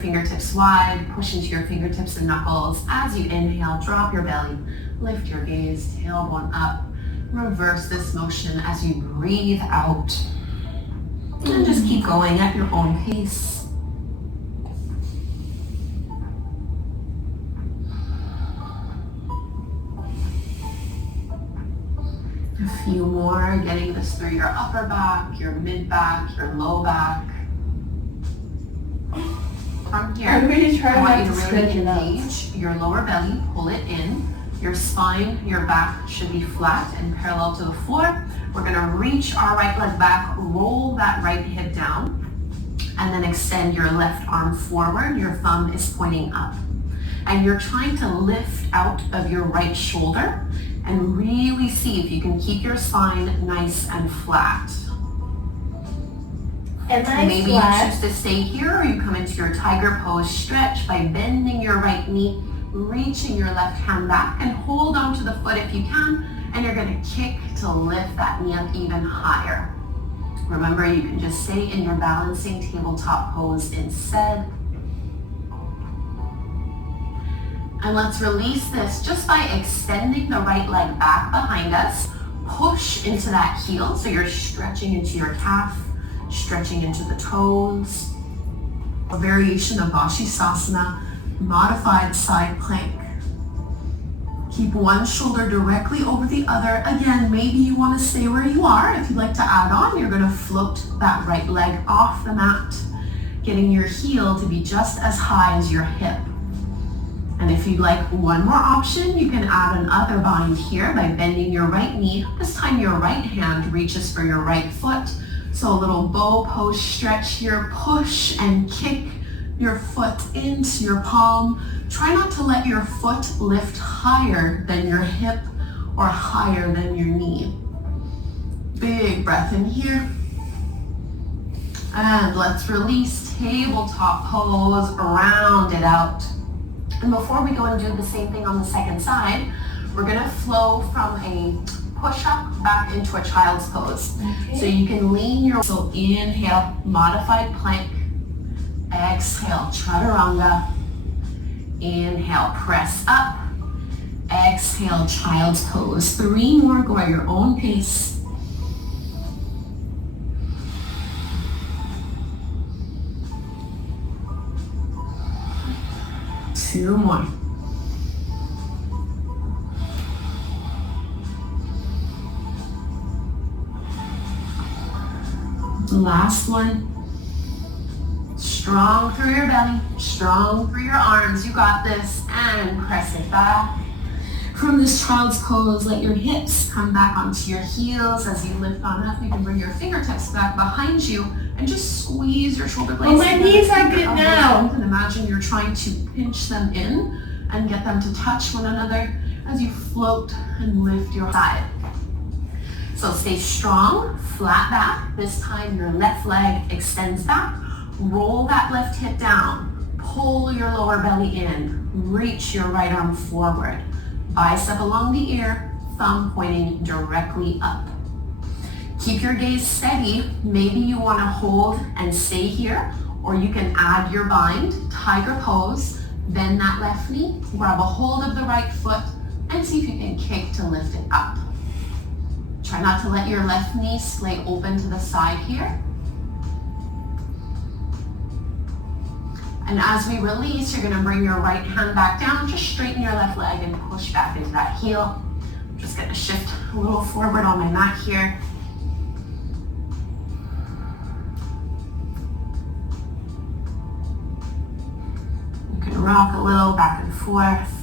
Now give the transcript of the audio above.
Fingertips wide, push into your fingertips and knuckles. As you inhale, drop your belly, lift your gaze, tailbone up. Reverse this motion as you breathe out. And just keep going at your own pace. A few more, getting this through your upper back, your mid back, your low back. From here, I want you to really engage your lower belly, pull it in. Your spine, your back should be flat and parallel to the floor. We're gonna reach our right leg back, roll that right hip down, and then extend your left arm forward. Your thumb is pointing up. And you're trying to lift out of your right shoulder and really see if you can keep your spine nice and flat. Maybe you choose to stay here, or you come into your tiger pose stretch by bending your right knee, reaching your left hand back, and hold on to the foot if you can, and you're going to kick to lift that knee up even higher. Remember, you can just stay in your balancing tabletop pose instead. And let's release this just by extending the right leg back behind us. Push into that heel, so you're stretching into your calf, stretching into the toes. A variation of Vashisthasana, modified side plank. Keep one shoulder directly over the other. Again, maybe you want to stay where you are. If you'd like to add on, you're going to float that right leg off the mat, getting your heel to be just as high as your hip. And if you'd like one more option, you can add another bind here by bending your right knee. This time your right hand reaches for your right foot. So a little bow pose stretch here. Push and kick your foot into your palm. Try not to let your foot lift higher than your hip or higher than your knee. Big breath in here. And let's release, tabletop pose, round it out. And before we go and do the same thing on the second side, we're gonna flow from a push-up back into a child's pose. Okay. So you can lean your, so inhale, modified plank. Exhale, chaturanga. Inhale, press up. Exhale, child's pose. 3 more, go at your own pace. Two more. Last one. Strong through your belly, strong through your arms. You got this. And press it back. From this child's pose, let your hips come back onto your heels as you lift on up. You can bring your fingertips back behind you and just squeeze your shoulder blades. Oh, my knees are good now. And imagine you're trying to pinch them in and get them to touch one another as you float and lift your side. So stay strong, flat back. This time your left leg extends back. Roll that left hip down. Pull your lower belly in. Reach your right arm forward. Bicep along the ear, thumb pointing directly up. Keep your gaze steady. Maybe you want to hold and stay here, or you can add your bind, tiger pose, bend that left knee, grab a hold of the right foot, and see if you can kick to lift it up. Try not to let your left knee splay open to the side here. And as we release, you're going to bring your right hand back down, just straighten your left leg and push back into that heel. I'm just going to shift a little forward on my mat here. You can rock a little back and forth.